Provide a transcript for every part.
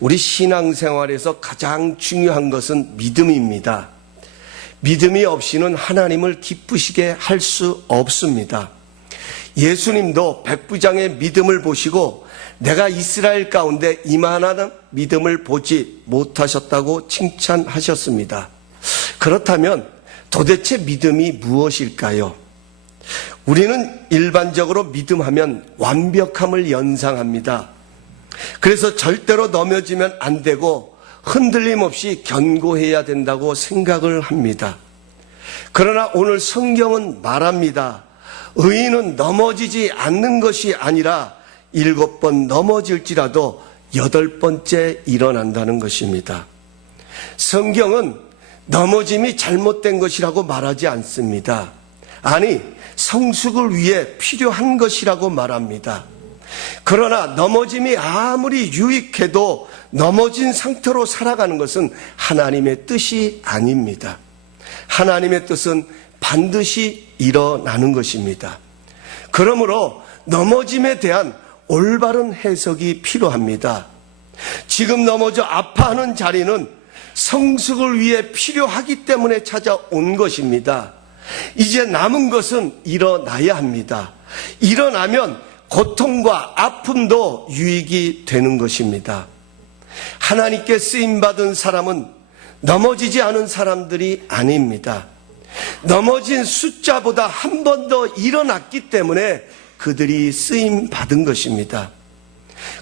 우리 신앙생활에서 가장 중요한 것은 믿음입니다. 믿음이 없이는 하나님을 기쁘시게 할 수 없습니다. 예수님도 백부장의 믿음을 보시고 내가 이스라엘 가운데 이만한 믿음을 보지 못하셨다고 칭찬하셨습니다. 그렇다면 도대체 믿음이 무엇일까요? 우리는 일반적으로 믿음하면 완벽함을 연상합니다. 그래서 절대로 넘어지면 안 되고 흔들림 없이 견고해야 된다고 생각을 합니다. 그러나 오늘 성경은 말합니다. 의인은 넘어지지 않는 것이 아니라 7번 넘어질지라도 8번째 일어난다는 것입니다. 성경은 넘어짐이 잘못된 것이라고 말하지 않습니다. 아니, 성숙을 위해 필요한 것이라고 말합니다. 그러나 넘어짐이 아무리 유익해도 넘어진 상태로 살아가는 것은 하나님의 뜻이 아닙니다. 하나님의 뜻은 반드시 일어나는 것입니다. 그러므로 넘어짐에 대한 올바른 해석이 필요합니다. 지금 넘어져 아파하는 자리는 성숙을 위해 필요하기 때문에 찾아온 것입니다. 이제 남은 것은 일어나야 합니다. 일어나면 고통과 아픔도 유익이 되는 것입니다. 하나님께 쓰임받은 사람은 넘어지지 않은 사람들이 아닙니다. 넘어진 숫자보다 한 번 더 일어났기 때문에 그들이 쓰임받은 것입니다.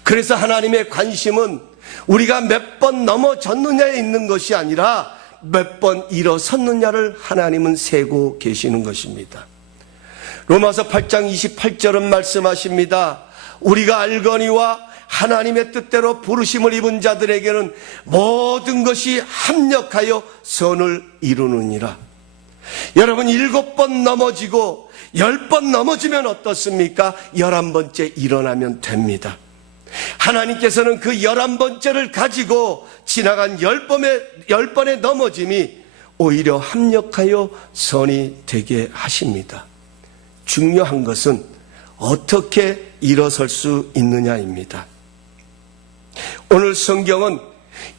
그래서 하나님의 관심은 우리가 몇 번 넘어졌느냐에 있는 것이 아니라 몇 번 일어섰느냐를 하나님은 세고 계시는 것입니다. 로마서 8장 28절은 말씀하십니다. 우리가 알거니와 하나님의 뜻대로 부르심을 입은 자들에게는 모든 것이 합력하여 선을 이루느니라. 여러분 7번 넘어지고 10번 넘어지면 어떻습니까? 11번째 일어나면 됩니다. 하나님께서는 그 11번째를 가지고 지나간 10번의 넘어짐이 오히려 합력하여 선이 되게 하십니다. 중요한 것은 어떻게 일어설 수 있느냐입니다. 오늘 성경은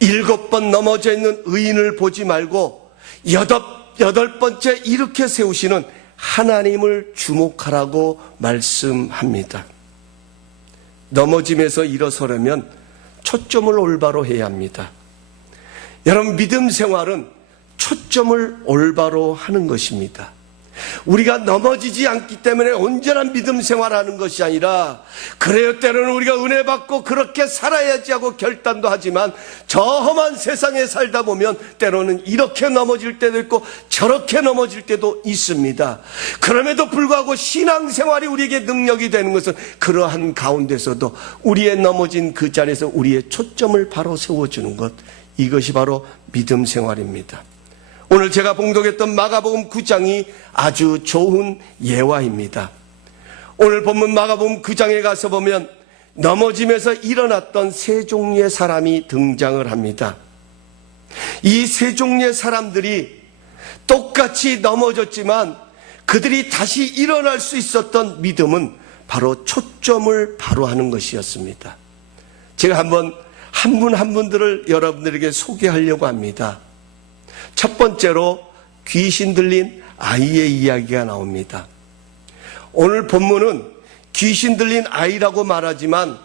7번 넘어져 있는 의인을 보지 말고 8번째 이렇게 세우시는 하나님을 주목하라고 말씀합니다. 넘어짐에서 일어서려면 초점을 올바로 해야 합니다. 여러분, 믿음 생활은 초점을 올바로 하는 것입니다. 우리가 넘어지지 않기 때문에 온전한 믿음 생활하는 것이 아니라, 그래요, 때로는 우리가 은혜 받고 그렇게 살아야지 하고 결단도 하지만 저 험한 세상에 살다 보면 때로는 이렇게 넘어질 때도 있고 저렇게 넘어질 때도 있습니다. 그럼에도 불구하고 신앙생활이 우리에게 능력이 되는 것은 그러한 가운데서도 우리의 넘어진 그 자리에서 우리의 초점을 바로 세워주는 것, 이것이 바로 믿음 생활입니다. 오늘 제가 봉독했던 마가복음 9장이 아주 좋은 예화입니다. 오늘 본문 마가복음 9장에 가서 보면 넘어짐에서 일어났던 세 종류의 사람이 등장을 합니다. 이 세 종류의 사람들이 똑같이 넘어졌지만 그들이 다시 일어날 수 있었던 믿음은 바로 초점을 바로 하는 것이었습니다. 제가 한번 한 분 한 분들을 여러분들에게 소개하려고 합니다. 첫 번째로 귀신 들린 아이의 이야기가 나옵니다. 오늘 본문은 귀신 들린 아이라고 말하지만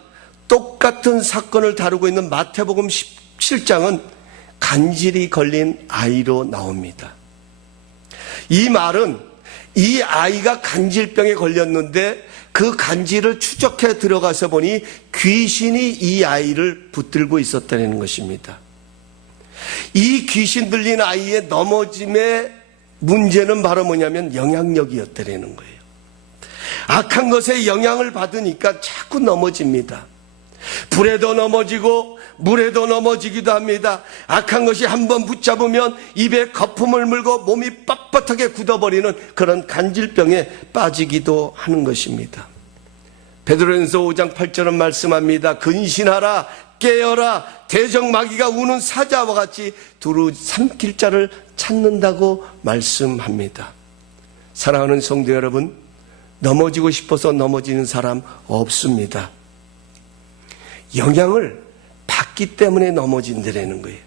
똑같은 사건을 다루고 있는 마태복음 17장은 간질이 걸린 아이로 나옵니다. 이 말은 이 아이가 간질병에 걸렸는데 그 간질을 추적해 들어가서 보니 귀신이 이 아이를 붙들고 있었다는 것입니다. 이 귀신 들린 아이의 넘어짐의 문제는 바로 뭐냐면 영향력이었다는 거예요. 악한 것에 영향을 받으니까 자꾸 넘어집니다. 불에도 넘어지고 물에도 넘어지기도 합니다. 악한 것이 한번 붙잡으면 입에 거품을 물고 몸이 빳빳하게 굳어버리는 그런 간질병에 빠지기도 하는 것입니다. 베드로전서 5장 8절은 말씀합니다. 근신하라, 깨어라, 대적마귀가 우는 사자와 같이 두루 삼킬 자를 찾는다고 말씀합니다. 사랑하는 성도 여러분, 넘어지고 싶어서 넘어지는 사람 없습니다. 영향을 받기 작기 때문에 넘어진다라는 거예요.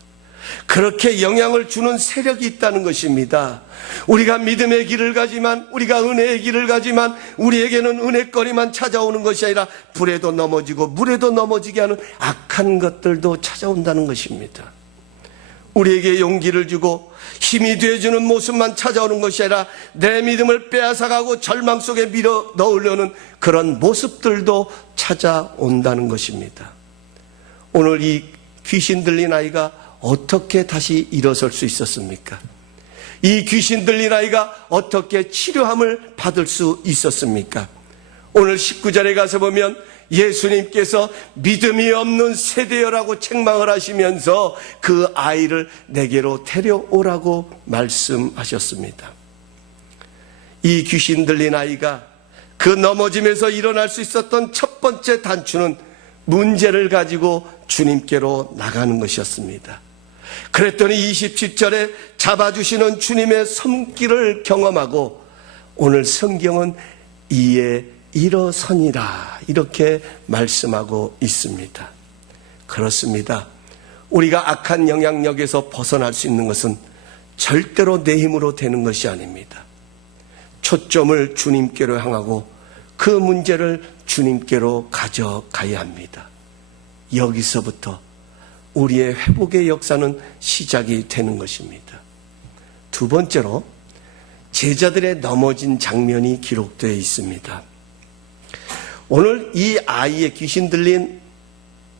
그렇게 영향을 주는 세력이 있다는 것입니다. 우리가 믿음의 길을 가지만, 우리가 은혜의 길을 가지만 우리에게는 은혜거리만 찾아오는 것이 아니라 불에도 넘어지고 물에도 넘어지게 하는 악한 것들도 찾아온다는 것입니다. 우리에게 용기를 주고 힘이 되어주는 모습만 찾아오는 것이 아니라 내 믿음을 빼앗아가고 절망 속에 밀어 넣으려는 그런 모습들도 찾아온다는 것입니다. 오늘 이 귀신 들린 아이가 어떻게 다시 일어설 수 있었습니까? 이 귀신 들린 아이가 어떻게 치료함을 받을 수 있었습니까? 오늘 19절에 가서 보면 예수님께서 믿음이 없는 세대여라고 책망을 하시면서 그 아이를 내게로 데려오라고 말씀하셨습니다. 이 귀신 들린 아이가 그 넘어짐에서 일어날 수 있었던 첫 번째 단추는 문제를 가지고 주님께로 나가는 것이었습니다. 그랬더니 27절에 잡아주시는 주님의 손길을 경험하고 오늘 성경은 이에 일어서니라 이렇게 말씀하고 있습니다. 그렇습니다. 우리가 악한 영향력에서 벗어날 수 있는 것은 절대로 내 힘으로 되는 것이 아닙니다. 초점을 주님께로 향하고 그 문제를 주님께로 가져가야 합니다. 여기서부터 우리의 회복의 역사는 시작이 되는 것입니다. 두 번째로 제자들의 넘어진 장면이 기록되어 있습니다. 오늘 이 아이의 귀신 들린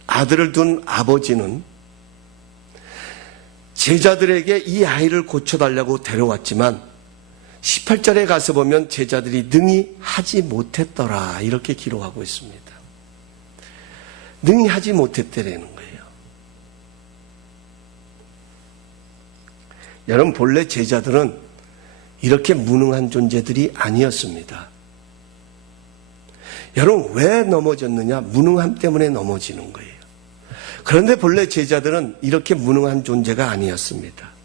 아들을 둔 아버지는 제자들에게 이 아이를 고쳐달라고 데려왔지만 18절에 가서 보면 제자들이 능히 하지 못했더라 이렇게 기록하고 있습니다. 능히 하지 못했다라는 거예요. 여러분, 본래 제자들은 이렇게 무능한 존재들이 아니었습니다. 여러분, 왜 넘어졌느냐? 무능함 때문에 넘어지는 거예요. 그런데 본래 제자들은 이렇게 무능한 존재가 아니었습니다.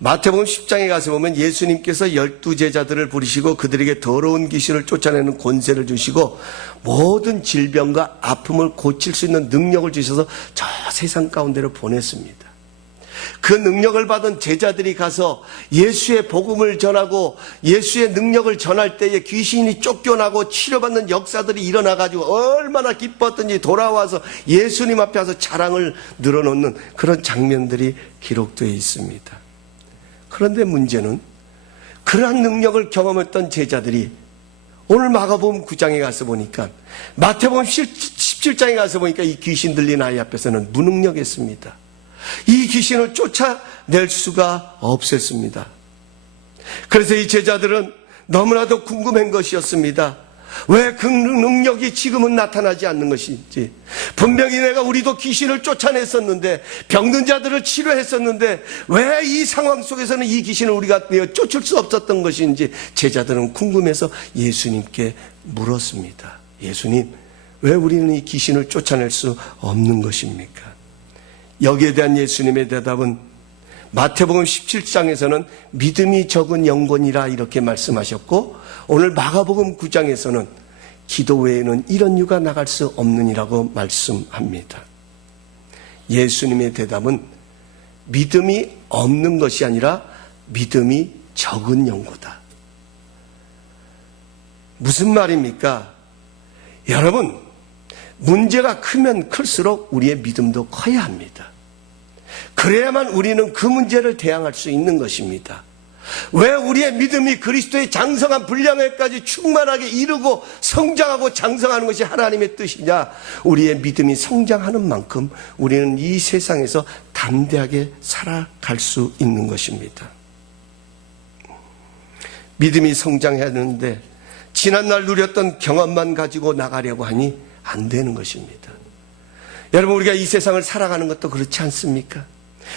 마태복음 10장에 가서 보면 예수님께서 12제자들을 부르시고 그들에게 더러운 귀신을 쫓아내는 권세를 주시고 모든 질병과 아픔을 고칠 수 있는 능력을 주셔서 저 세상 가운데로 보냈습니다. 그 능력을 받은 제자들이 가서 예수의 복음을 전하고 예수의 능력을 전할 때에 귀신이 쫓겨나고 치료받는 역사들이 일어나가지고 얼마나 기뻤던지 돌아와서 예수님 앞에 와서 자랑을 늘어놓는 그런 장면들이 기록되어 있습니다. 그런데 문제는 그러한 능력을 경험했던 제자들이 오늘 마가복음 9장에 가서 보니까 마태복음 17장에 가서 보니까 이 귀신 들린 아이 앞에서는 무능력했습니다. 이 귀신을 쫓아낼 수가 없었습니다. 그래서 이 제자들은 너무나도 궁금한 것이었습니다. 왜 그 능력이 지금은 나타나지 않는 것인지. 분명히 우리도 귀신을 쫓아냈었는데 병든 자들을 치료했었는데 왜 이 상황 속에서는 이 귀신을 우리가 쫓을 수 없었던 것인지 제자들은 궁금해서 예수님께 물었습니다. 예수님, 왜 우리는 이 귀신을 쫓아낼 수 없는 것입니까? 여기에 대한 예수님의 대답은 마태복음 17장에서는 믿음이 적은 영혼이라 이렇게 말씀하셨고 오늘 마가복음 9장에서는 기도 외에는 이런 유가 나갈 수 없느니라고 말씀합니다. 예수님의 대답은 믿음이 없는 것이 아니라 믿음이 적은 영혼이다. 무슨 말입니까? 여러분, 문제가 크면 클수록 우리의 믿음도 커야 합니다. 그래야만 우리는 그 문제를 대항할 수 있는 것입니다. 왜 우리의 믿음이 그리스도의 장성한 분량에까지 충만하게 이루고 성장하고 장성하는 것이 하나님의 뜻이냐? 우리의 믿음이 성장하는 만큼 우리는 이 세상에서 담대하게 살아갈 수 있는 것입니다. 믿음이 성장해야 하는데 지난날 누렸던 경험만 가지고 나가려고 하니 안 되는 것입니다. 여러분, 우리가 이 세상을 살아가는 것도 그렇지 않습니까?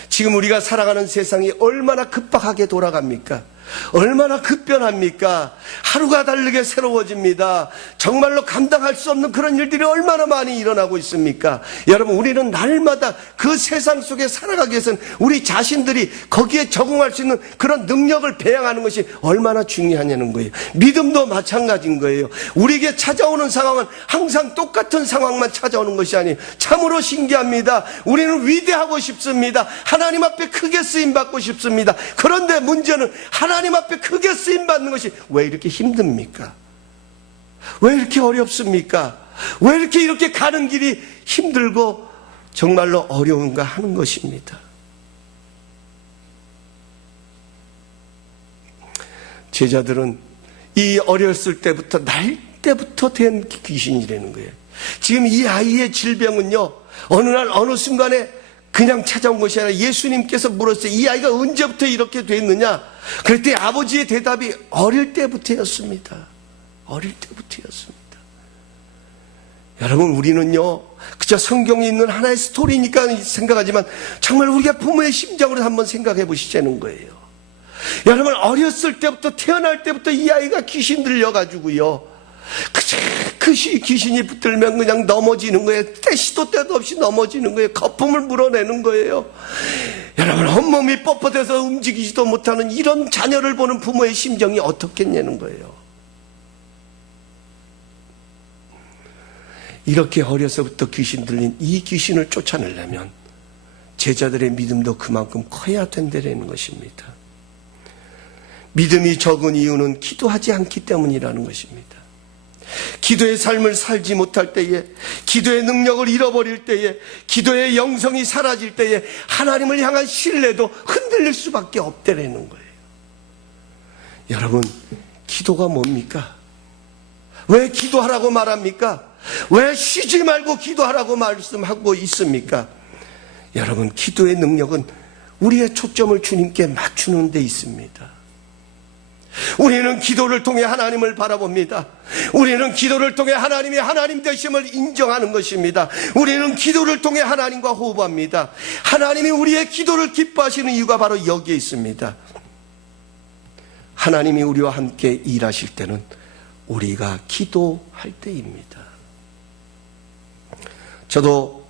지금 우리가 살아가는 세상이 얼마나 급박하게 돌아갑니까? 얼마나 급변합니까? 하루가 다르게 새로워집니다. 정말로 감당할 수 없는 그런 일들이 얼마나 많이 일어나고 있습니까? 여러분, 우리는 날마다 그 세상 속에 살아가기 위해서는 우리 자신들이 거기에 적응할 수 있는 그런 능력을 배양하는 것이 얼마나 중요하냐는 거예요. 믿음도 마찬가지인 거예요. 우리에게 찾아오는 상황은 항상 똑같은 상황만 찾아오는 것이 아니에요. 참으로 신기합니다. 우리는 위대하고 싶습니다. 하나님 앞에 크게 쓰임받고 싶습니다. 그런데 문제는 하나님 앞에 크게 쓰임받는 것이 왜 이렇게 힘듭니까? 왜 이렇게 어렵습니까? 왜 이렇게 가는 길이 힘들고 정말로 어려운가 하는 것입니다. 제자들은 이 어렸을 때부터 날 때부터 된 귀신이라는 거예요. 지금 이 아이의 질병은요, 어느 날 어느 순간에 그냥 찾아온 것이 아니라 예수님께서 물었어요. 이 아이가 언제부터 이렇게 됐느냐? 그랬더니 아버지의 대답이 어릴 때부터였습니다. 어릴 때부터였습니다. 여러분, 우리는요, 그저 성경에 있는 하나의 스토리니까 생각하지만 정말 우리가 부모의 심정으로 한번 생각해 보시자는 거예요. 여러분, 어렸을 때부터, 태어날 때부터 이 아이가 귀신 들려가지고요, 그 귀신이 붙들면 그냥 넘어지는 거예요. 시도 때도 없이 넘어지는 거예요. 거품을 물어내는 거예요. 여러분, 온몸이 뻣뻣해서 움직이지도 못하는 이런 자녀를 보는 부모의 심정이 어떻겠냐는 거예요. 이렇게 어려서부터 귀신 들린 이 귀신을 쫓아내려면 제자들의 믿음도 그만큼 커야 된다는 것입니다. 믿음이 적은 이유는 기도하지 않기 때문이라는 것입니다. 기도의 삶을 살지 못할 때에, 기도의 능력을 잃어버릴 때에, 기도의 영성이 사라질 때에 하나님을 향한 신뢰도 흔들릴 수밖에 없다는 거예요. 여러분, 기도가 뭡니까? 왜 기도하라고 말합니까? 왜 쉬지 말고 기도하라고 말씀하고 있습니까? 여러분, 기도의 능력은 우리의 초점을 주님께 맞추는 데 있습니다. 우리는 기도를 통해 하나님을 바라봅니다. 우리는 기도를 통해 하나님의 하나님 되심을 인정하는 것입니다. 우리는 기도를 통해 하나님과 호흡합니다. 하나님이 우리의 기도를 기뻐하시는 이유가 바로 여기에 있습니다. 하나님이 우리와 함께 일하실 때는 우리가 기도할 때입니다. 저도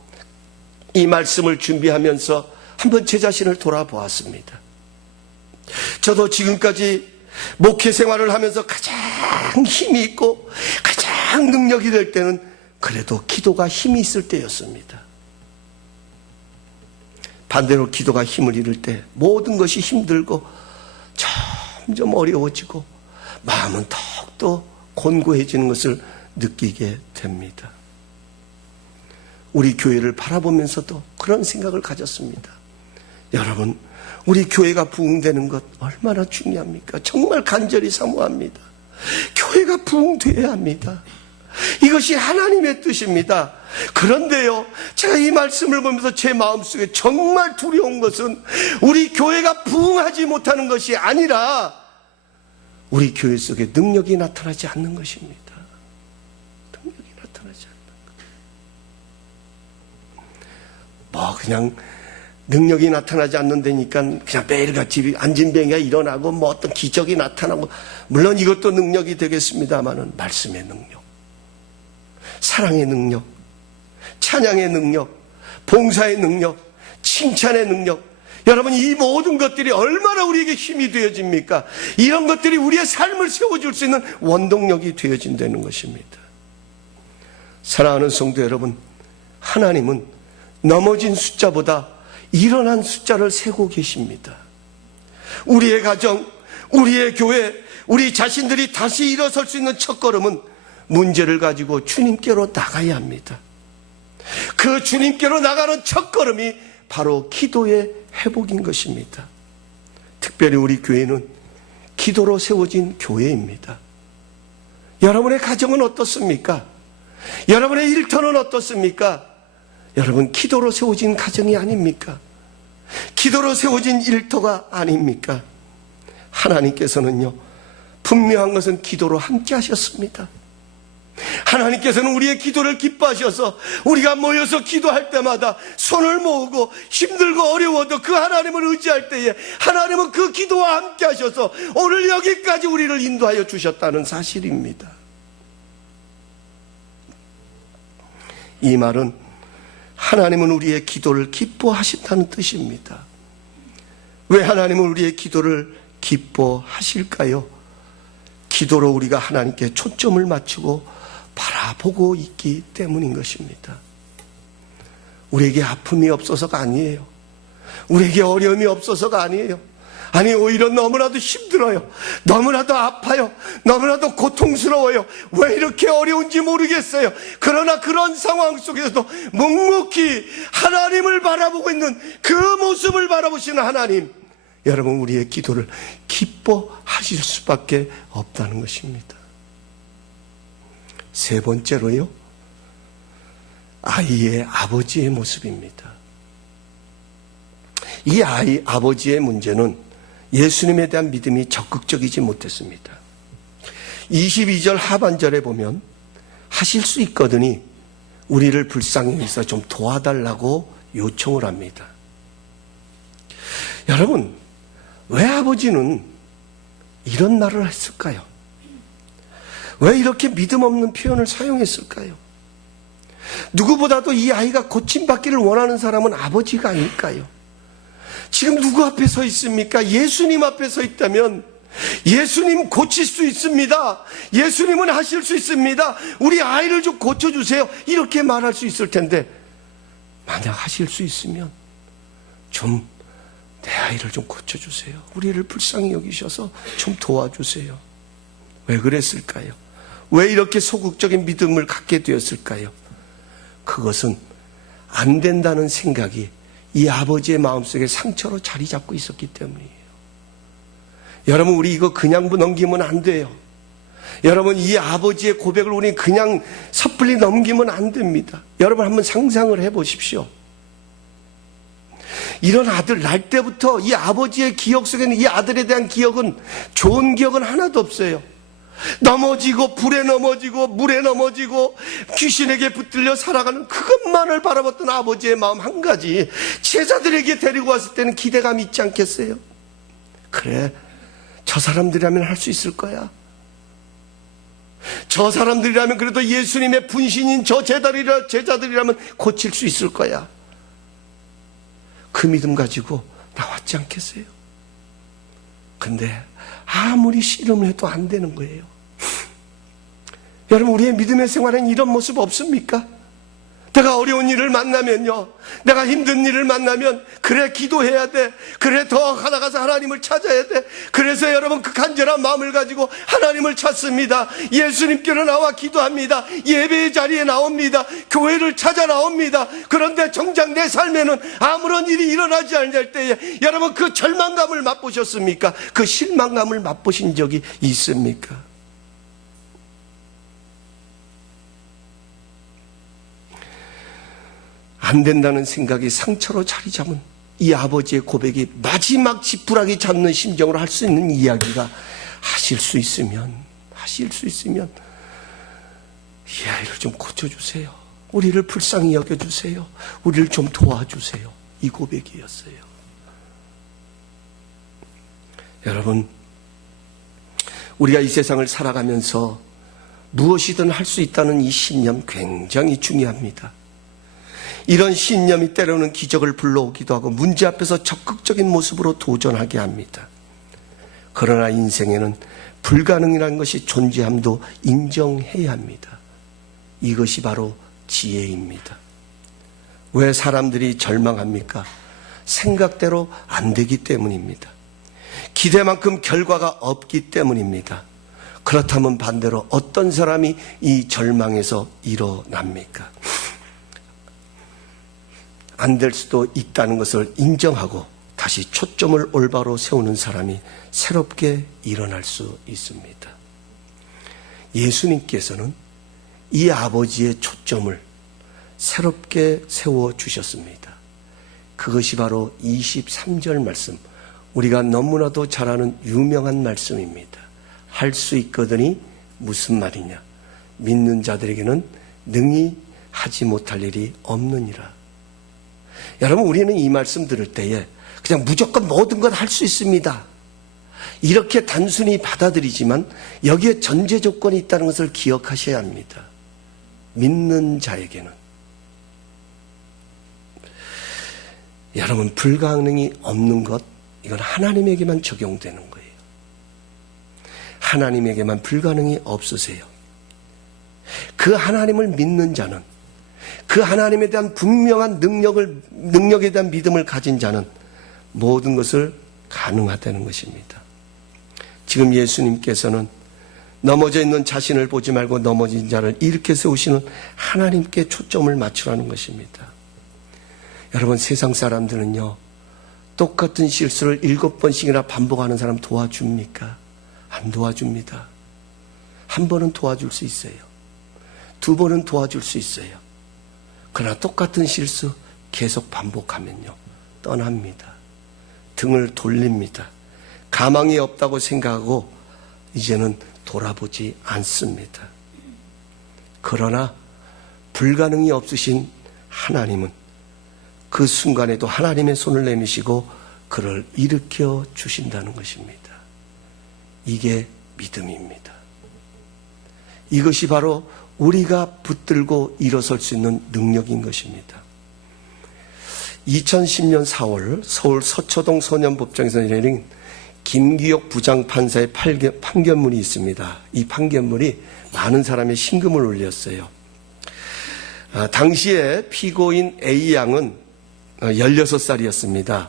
이 말씀을 준비하면서 한번 제 자신을 돌아보았습니다. 저도 지금까지 목회 생활을 하면서 가장 힘이 있고 가장 능력이 될 때는 그래도 기도가 힘이 있을 때였습니다. 반대로 기도가 힘을 잃을 때 모든 것이 힘들고 점점 어려워지고 마음은 더욱더 곤고해지는 것을 느끼게 됩니다. 우리 교회를 바라보면서도 그런 생각을 가졌습니다. 여러분, 우리 교회가 부흥되는 것 얼마나 중요합니까? 정말 간절히 사모합니다. 교회가 부흥되어야 합니다. 이것이 하나님의 뜻입니다. 그런데요, 제가 이 말씀을 보면서 제 마음속에 정말 두려운 것은 우리 교회가 부흥하지 못하는 것이 아니라 우리 교회 속에 능력이 나타나지 않는 것입니다. 능력이 나타나지 않는 것. 그냥 능력이 나타나지 않는다니까 그냥 매일같이 안진뱅이가 일어나고 어떤 기적이 나타나고, 물론 이것도 능력이 되겠습니다마는 말씀의 능력, 사랑의 능력, 찬양의 능력, 봉사의 능력, 칭찬의 능력, 여러분, 이 모든 것들이 얼마나 우리에게 힘이 되어집니까? 이런 것들이 우리의 삶을 세워줄 수 있는 원동력이 되어진다는 것입니다. 사랑하는 성도 여러분, 하나님은 넘어진 숫자보다 일어난 숫자를 세고 계십니다. 우리의 가정, 우리의 교회, 우리 자신들이 다시 일어설 수 있는 첫걸음은 문제를 가지고 주님께로 나가야 합니다. 그 주님께로 나가는 첫걸음이 바로 기도의 회복인 것입니다. 특별히 우리 교회는 기도로 세워진 교회입니다. 여러분의 가정은 어떻습니까? 여러분의 일터는 어떻습니까? 여러분, 기도로 세워진 가정이 아닙니까? 기도로 세워진 일터가 아닙니까? 하나님께서는요, 분명한 것은 기도로 함께 하셨습니다. 하나님께서는 우리의 기도를 기뻐하셔서 우리가 모여서 기도할 때마다 손을 모으고 힘들고 어려워도 그 하나님을 의지할 때에 하나님은 그 기도와 함께 하셔서 오늘 여기까지 우리를 인도하여 주셨다는 사실입니다. 이 말은 하나님은 우리의 기도를 기뻐하신다는 뜻입니다. 왜 하나님은 우리의 기도를 기뻐하실까요? 기도로 우리가 하나님께 초점을 맞추고 바라보고 있기 때문인 것입니다. 우리에게 아픔이 없어서가 아니에요. 우리에게 어려움이 없어서가 아니에요. 아니, 오히려 너무나도 힘들어요. 너무나도 아파요. 너무나도 고통스러워요. 왜 이렇게 어려운지 모르겠어요. 그러나 그런 상황 속에서도 묵묵히 하나님을 바라보고 있는 그 모습을 바라보시는 하나님, 여러분, 우리의 기도를 기뻐하실 수밖에 없다는 것입니다. 세 번째로요, 아이의 아버지의 모습입니다. 이 아버지의 문제는 예수님에 대한 믿음이 적극적이지 못했습니다. 22절 하반절에 보면 하실 수 있거든이 우리를 불쌍히 여기서 좀 도와달라고 요청을 합니다. 여러분, 왜 아버지는 이런 말을 했을까요? 왜 이렇게 믿음 없는 표현을 사용했을까요? 누구보다도 이 아이가 고침받기를 원하는 사람은 아버지가 아닐까요? 지금 누구 앞에 서 있습니까? 예수님 앞에 서 있다면 예수님 고칠 수 있습니다. 예수님은 하실 수 있습니다. 우리 아이를 좀 고쳐주세요. 이렇게 말할 수 있을 텐데, 만약 하실 수 있으면 좀 내 아이를 좀 고쳐주세요. 우리를 불쌍히 여기셔서 좀 도와주세요. 왜 그랬을까요? 왜 이렇게 소극적인 믿음을 갖게 되었을까요? 그것은 안 된다는 생각이 이 아버지의 마음속에 상처로 자리 잡고 있었기 때문이에요. 여러분, 우리 이거 그냥 넘기면 안 돼요. 여러분, 이 아버지의 고백을 우리 그냥 섣불리 넘기면 안 됩니다. 여러분, 한번 상상을 해보십시오. 이런 아들 날 때부터 이 아버지의 기억 속에는 이 아들에 대한 기억은, 좋은 기억은 하나도 없어요. 넘어지고 불에 넘어지고 물에 넘어지고 귀신에게 붙들려 살아가는 그것만을 바라봤던 아버지의 마음 한 가지, 제자들에게 데리고 왔을 때는 기대감이 있지 않겠어요? 그래, 저 사람들이라면 할 수 있을 거야. 저 사람들이라면, 그래도 예수님의 분신인 저 제자들이라면 고칠 수 있을 거야. 그 믿음 가지고 나왔지 않겠어요? 근데 아무리 씨름을 해도 안 되는 거예요. 여러분, 우리의 믿음의 생활엔 이런 모습 없습니까? 내가 어려운 일을 만나면요, 내가 힘든 일을 만나면 그래 기도해야 돼. 그래 더 나가서 하나님을 찾아야 돼. 그래서 여러분, 그 간절한 마음을 가지고 하나님을 찾습니다. 예수님께로 나와 기도합니다. 예배의 자리에 나옵니다. 교회를 찾아 나옵니다. 그런데 정작 내 삶에는 아무런 일이 일어나지 않을 때에 여러분, 그 절망감을 맛보셨습니까? 그 실망감을 맛보신 적이 있습니까? 안 된다는 생각이 상처로 자리 잡은 이 아버지의 고백이 마지막 지푸라기 잡는 심정으로 할 수 있는 이야기가, 하실 수 있으면 이 아이를 좀 고쳐주세요. 우리를 불쌍히 여겨주세요. 우리를 좀 도와주세요. 이 고백이었어요. 여러분, 우리가 이 세상을 살아가면서 무엇이든 할 수 있다는 이 신념 굉장히 중요합니다. 이런 신념이 때로는 기적을 불러오기도 하고 문제 앞에서 적극적인 모습으로 도전하게 합니다. 그러나 인생에는 불가능이라는 것이 존재함도 인정해야 합니다. 이것이 바로 지혜입니다. 왜 사람들이 절망합니까? 생각대로 안 되기 때문입니다. 기대만큼 결과가 없기 때문입니다. 그렇다면 반대로 어떤 사람이 이 절망에서 일어납니까? 안 될 수도 있다는 것을 인정하고 다시 초점을 올바로 세우는 사람이 새롭게 일어날 수 있습니다. 예수님께서는 이 아버지의 초점을 새롭게 세워주셨습니다. 그것이 바로 23절 말씀, 우리가 너무나도 잘 아는 유명한 말씀입니다. 할 수 있거든이 무슨 말이냐? 믿는 자들에게는 능히 하지 못할 일이 없느니라. 여러분, 우리는 이 말씀 들을 때에 그냥 무조건 모든 것 할 수 있습니다, 이렇게 단순히 받아들이지만 여기에 전제 조건이 있다는 것을 기억하셔야 합니다. 믿는 자에게는. 여러분, 불가능이 없는 것, 이건 하나님에게만 적용되는 거예요. 하나님에게만 불가능이 없으세요. 그 하나님을 믿는 자는, 그 하나님에 대한 분명한 능력에 대한 믿음을 가진 자는 모든 것을 가능하다는 것입니다. 지금 예수님께서는 넘어져 있는 자신을 보지 말고 넘어진 자를 일으켜 세우시는 하나님께 초점을 맞추라는 것입니다. 여러분, 세상 사람들은요, 똑같은 실수를 7번씩이나 반복하는 사람 도와줍니까? 안 도와줍니다. 한 번은 도와줄 수 있어요. 2번은 도와줄 수 있어요. 그러나 똑같은 실수 계속 반복하면요, 떠납니다. 등을 돌립니다. 가망이 없다고 생각하고 이제는 돌아보지 않습니다. 그러나 불가능이 없으신 하나님은 그 순간에도 하나님의 손을 내미시고 그를 일으켜 주신다는 것입니다. 이게 믿음입니다. 이것이 바로 우리가 붙들고 일어설 수 있는 능력인 것입니다. 2010년 4월 서울 서초동 소년법정에서 내린 김기옥 부장판사의 판결문이 있습니다. 이 판결문이 많은 사람의 심금을 울렸어요. 당시에 피고인 A양은 16살이었습니다.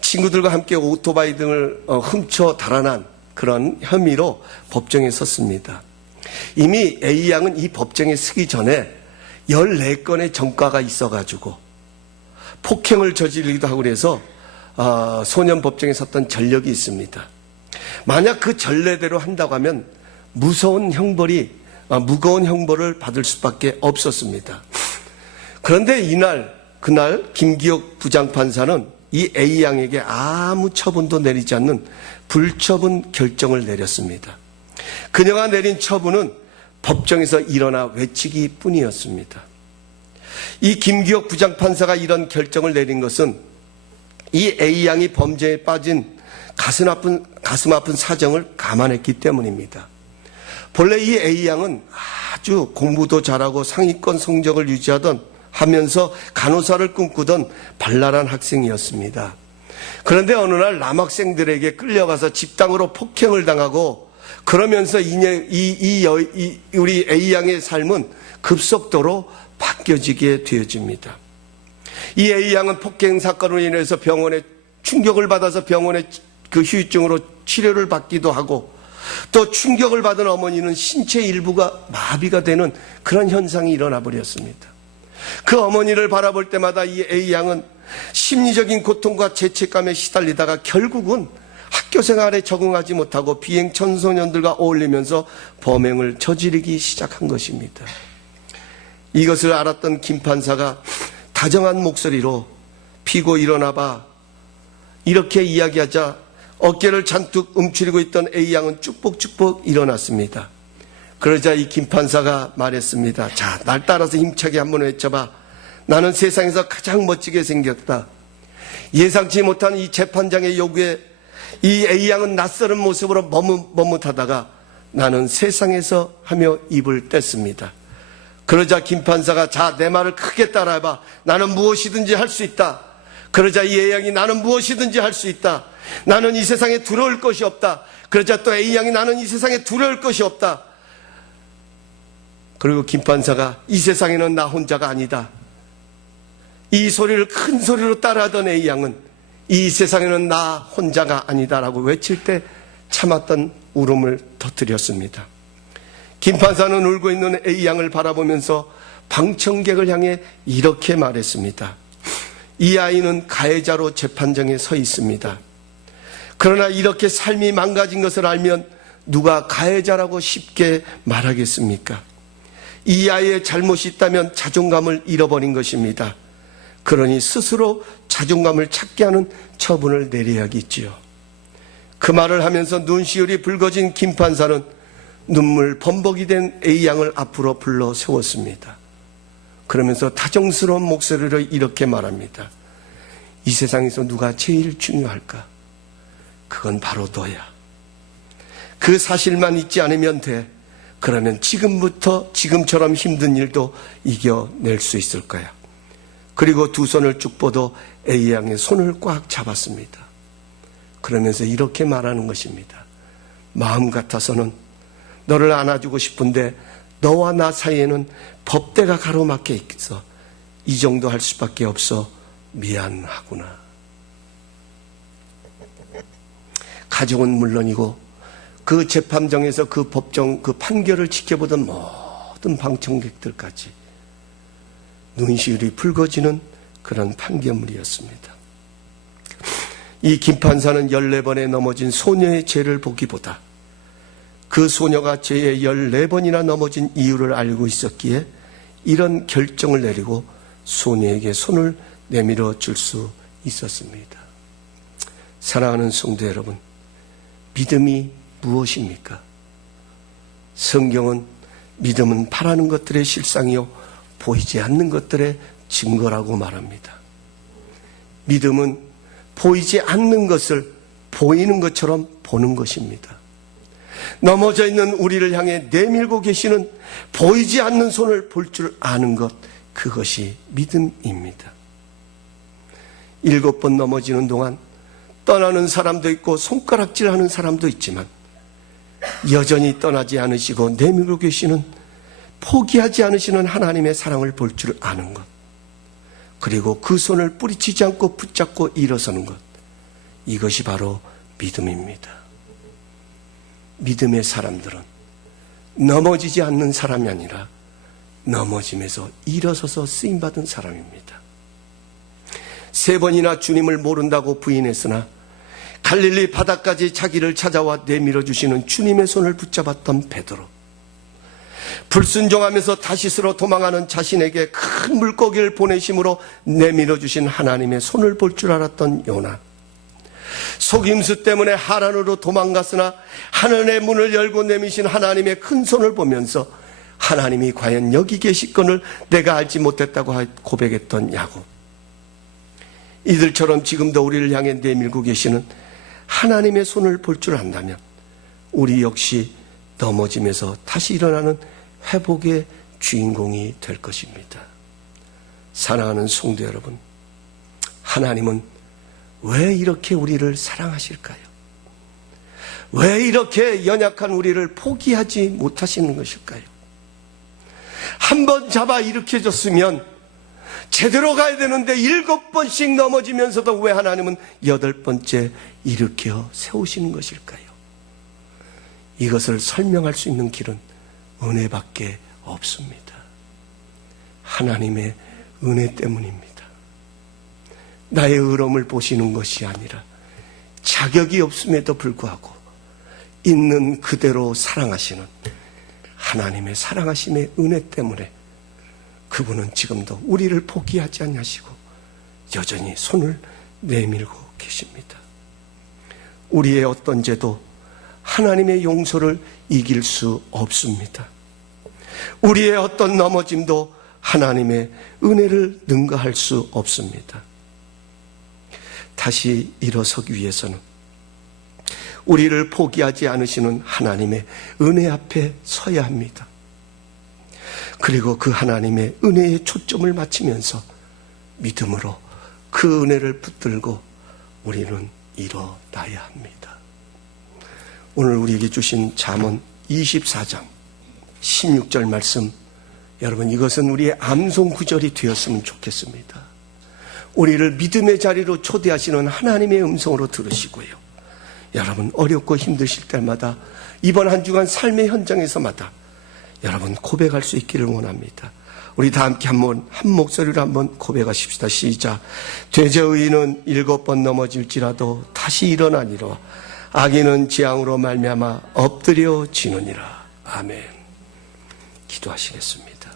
친구들과 함께 오토바이 등을 훔쳐 달아난 그런 혐의로 법정에 섰습니다. 이미 A양은 이 법정에 서기 전에 14건의 전과가 있어가지고 폭행을 저지르기도 하고 그래서 소년 법정에 섰던 전력이 있습니다. 만약 그 전례대로 한다고 하면 무거운 형벌을 받을 수밖에 없었습니다. 그런데 그날 김기옥 부장판사는 이 A양에게 아무 처분도 내리지 않는 불처분 결정을 내렸습니다. 그녀가 내린 처분은 법정에서 일어나 외치기 뿐이었습니다. 이 김기옥 부장판사가 이런 결정을 내린 것은 이 A양이 범죄에 빠진 가슴 아픈 사정을 감안했기 때문입니다. 본래 이 A양은 아주 공부도 잘하고 상위권 성적을 하면서 간호사를 꿈꾸던 발랄한 학생이었습니다. 그런데 어느 날 남학생들에게 끌려가서 집단으로 폭행을 당하고 그러면서 우리 A양의 삶은 급속도로 바뀌어지게 되어집니다. 이 A양은 폭행 사건으로 인해서 병원에 충격을 받아서 병원에 그 후유증으로 치료를 받기도 하고 또 충격을 받은 어머니는 신체 일부가 마비가 되는 그런 현상이 일어나 버렸습니다. 그 어머니를 바라볼 때마다 이 A양은 심리적인 고통과 죄책감에 시달리다가 결국은 학교 생활에 적응하지 못하고 비행 청소년들과 어울리면서 범행을 저지르기 시작한 것입니다. 이것을 알았던 김 판사가 다정한 목소리로 피고 일어나봐 이렇게 이야기하자 어깨를 잔뜩 움츠리고 있던 A양은 쭉복쭉복 일어났습니다. 그러자 이 김 판사가 말했습니다. 자, 날 따라서 힘차게 한번 외쳐봐. 나는 세상에서 가장 멋지게 생겼다. 예상치 못한 이 재판장의 요구에 이 A양은 낯설은 모습으로 머뭇하다가 나는 세상에서 하며 입을 뗐습니다. 그러자 김 판사가 자, 내 말을 크게 따라해봐. 나는 무엇이든지 할 수 있다. 그러자 이 A양이 나는 무엇이든지 할 수 있다. 나는 이 세상에 두려울 것이 없다. 그러자 또 A양이 나는 이 세상에 두려울 것이 없다. 그리고 김 판사가 이 세상에는 나 혼자가 아니다. 이 소리를 큰 소리로 따라하던 A양은 이 세상에는 나 혼자가 아니다라고 외칠 때 참았던 울음을 터뜨렸습니다. 김 판사는 울고 있는 A양을 바라보면서 방청객을 향해 이렇게 말했습니다. 이 아이는 가해자로 재판장에 서 있습니다. 그러나 이렇게 삶이 망가진 것을 알면 누가 가해자라고 쉽게 말하겠습니까? 이 아이의 잘못이 있다면 자존감을 잃어버린 것입니다. 그러니 스스로 자존감을 찾게 하는 처분을 내려야겠지요. 그 말을 하면서 눈시울이 붉어진 김 판사는 눈물 범벅이 된 A양을 앞으로 불러 세웠습니다. 그러면서 다정스러운 목소리로 이렇게 말합니다. 이 세상에서 누가 제일 중요할까? 그건 바로 너야. 그 사실만 잊지 않으면 돼. 그러면 지금처럼 힘든 일도 이겨낼 수 있을 거야. 그리고 두 손을 쭉 뻗어 A양의 손을 꽉 잡았습니다. 그러면서 이렇게 말하는 것입니다. 마음 같아서는 너를 안아주고 싶은데 너와 나 사이에는 법대가 가로막혀 있어. 이 정도 할 수밖에 없어. 미안하구나. 가족은 물론이고 그 재판정에서 그 법정 그 판결을 지켜보던 모든 방청객들까지 눈시울이 붉어지는 그런 판결물이었습니다. 이 김판사는 14번에 넘어진 소녀의 죄를 보기보다 그 소녀가 죄에 14번이나 넘어진 이유를 알고 있었기에 이런 결정을 내리고 소녀에게 손을 내밀어 줄 수 있었습니다. 사랑하는 성도 여러분, 믿음이 무엇입니까? 성경은 믿음은 바라는 것들의 실상이요 보이지 않는 것들의 증거라고 말합니다. 믿음은 보이지 않는 것을 보이는 것처럼 보는 것입니다. 넘어져 있는 우리를 향해 내밀고 계시는 보이지 않는 손을 볼 줄 아는 것, 그것이 믿음입니다. 7번 넘어지는 동안 떠나는 사람도 있고 손가락질하는 사람도 있지만 여전히 떠나지 않으시고 내밀고 계시는, 포기하지 않으시는 하나님의 사랑을 볼 줄 아는 것, 그리고 그 손을 뿌리치지 않고 붙잡고 일어서는 것, 이것이 바로 믿음입니다. 믿음의 사람들은 넘어지지 않는 사람이 아니라 넘어짐에서 일어서서 쓰임받은 사람입니다. 3번이나 주님을 모른다고 부인했으나 갈릴리 바다까지 자기를 찾아와 내밀어 주시는 주님의 손을 붙잡았던 베드로, 불순종하면서 다시스로 도망하는 자신에게 큰 물고기를 보내심으로 내밀어 주신 하나님의 손을 볼 줄 알았던 요나, 속임수 때문에 하란으로 도망갔으나 하늘의 문을 열고 내미신 하나님의 큰 손을 보면서 하나님이 과연 여기 계시건을 내가 알지 못했다고 고백했던 야곱, 이들처럼 지금도 우리를 향해 내밀고 계시는 하나님의 손을 볼 줄 안다면 우리 역시 넘어짐에서 다시 일어나는 회복의 주인공이 될 것입니다. 사랑하는 성도 여러분, 하나님은 왜 이렇게 우리를 사랑하실까요? 왜 이렇게 연약한 우리를 포기하지 못하시는 것일까요? 한 번 잡아 일으켜줬으면 제대로 가야 되는데 7번씩 넘어지면서도 왜 하나님은 8번째 일으켜 세우시는 것일까요? 이것을 설명할 수 있는 길은 은혜밖에 없습니다. 하나님의 은혜 때문입니다. 나의 의로움을 보시는 것이 아니라 자격이 없음에도 불구하고 있는 그대로 사랑하시는 하나님의 사랑하심의 은혜 때문에 그분은 지금도 우리를 포기하지 않으시고 여전히 손을 내밀고 계십니다. 우리의 어떤 죄도 하나님의 용서를 이길 수 없습니다. 우리의 어떤 넘어짐도 하나님의 은혜를 능가할 수 없습니다. 다시 일어서기 위해서는 우리를 포기하지 않으시는 하나님의 은혜 앞에 서야 합니다. 그리고 그 하나님의 은혜에 초점을 맞추면서 믿음으로 그 은혜를 붙들고 우리는 일어나야 합니다. 오늘 우리에게 주신 잠언 24장 16절 말씀, 여러분 이것은 우리의 암송 구절이 되었으면 좋겠습니다. 우리를 믿음의 자리로 초대하시는 하나님의 음성으로 들으시고요, 여러분 어렵고 힘드실 때마다 이번 한 주간 삶의 현장에서마다 여러분 고백할 수 있기를 원합니다. 우리 다 함께 한 목소리로 한번 고백하십시다. 시작. 죄저의인은 7번 넘어질지라도 다시 일어나니라. 악인은 재앙으로 말미암아 엎드려 지느니라. 아멘. 기도하시겠습니다.